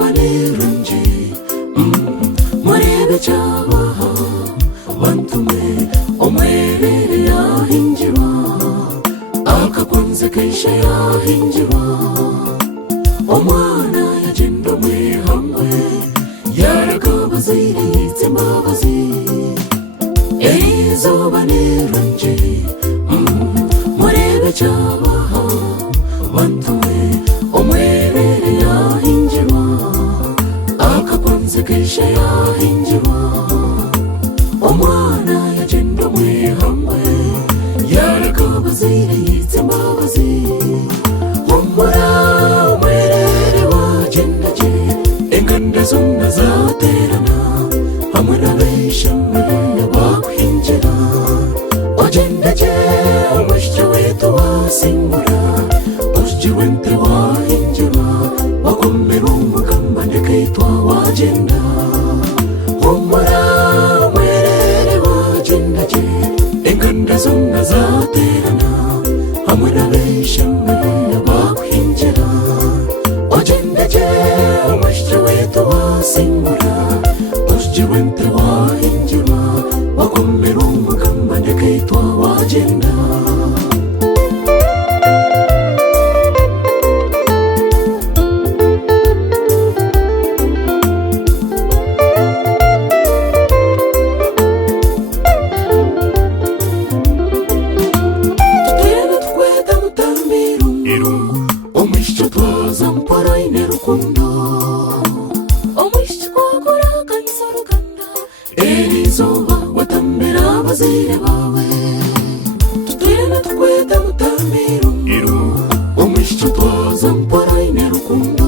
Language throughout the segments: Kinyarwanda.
izobanirungi murebe cyabaha bantume omwerere yahinjirwa akakwanze keisha yahinjirwa omwana yagenda mwihamwe yaragabaziri yitsembabazi izobanirungi murebe cyabaha bantume omwerere yahinjirwa akakwanze keisha yahinjirwa omwana yagenda mwihamwe yaragabaziri yitsembabazi humura omwerere wagendaje enganda zonna zaterana hamwe n'abeshamwe bakwinjira wagendaje omushya wetu wasimbura usjiwe nte wahinjirwa wakomera umugamba ndeketwa wagenda humura omwerere wagendaje enganda zonna zaterana hamwe n'abeshamwe bakwinjira wagendaje omushya wetu wasimbura usjiwe nte wahinjirwa wakomera umugamba ndeketwa wagenda omwisho twaza mpora ine rukundo omwisho twaguraga nizoruganda erizoba watambira abazire bawe tutwena tukweta mutambiro omwisho twaza mpora ine rukundo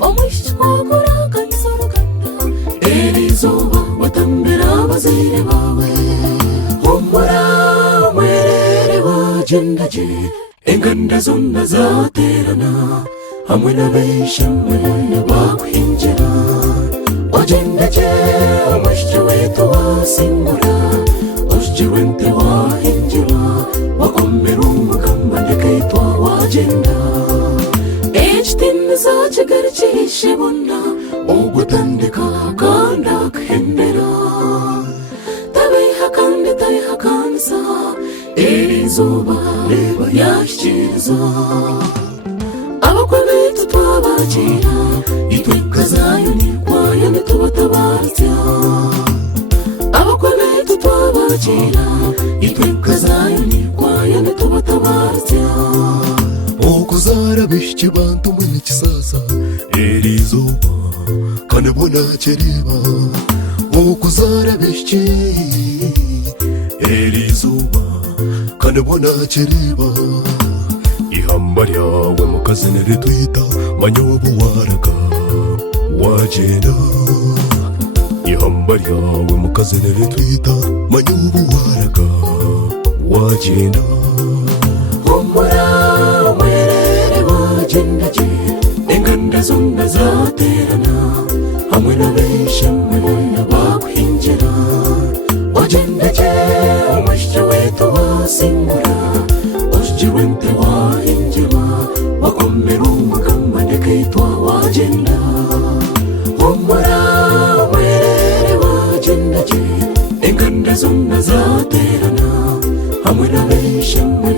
omwisho twaguraga nizoruganda erizoba watambira abazire bawe humura omwerere wagendaje enganda zonna zaterana hamwe n'abeshamwe bakwinjira wagendaje omushya wetu wasimbura usjiwe nte wahinjirwa wakomera umugamba ndeketwa wagenda ekitiniza kigarukishe bonna ogutandika kandi akuhendera tabiha kandi tayihakanisa erizoba reba yashyikiriza abakwe bitu twabakira itweka zayoni kwayo nitubatabaratya abakwe bitu twabakira itweka zayoni kwayo nitubatabaratya okuzara bishye bantu mwene kisasa erizoba kandi bonakereba okuzara bishye erizoba kandi bonakereba ihamba ryawe mukazi niritwita manyobo waraga wagenda ihamba ryawe mukazi niritwita manyobo waraga wagenda humura omwerere wagendaje enganda zonna zaterana hamwe n'abeshamwe bakwinjira wagendaje omushya wetu wasimbura usjiwe nte wahinjirwa wakomera umugamba ndeketwa wagenda humura omwerere wagendaje enganda zonna zaterana hamwe n'abeshamwe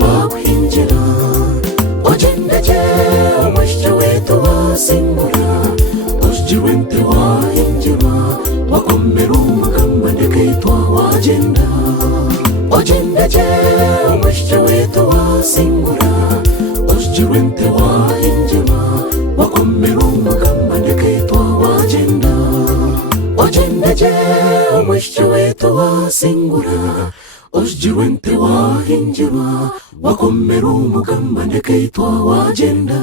bakwinjira wagendaje omushya wetu wasimbura usjiwe nte wahinjirwa wakomera umugamba ndeketwa wagenda wagendaje omushya wetu wasimbura usjiwe nte wahinjirwa wakomera umugamba ndeketwa wagenda wagendaje omushya wetu wasimbura usjiwe nte wahinjirwa wakomera umugamba ndeketwa wagenda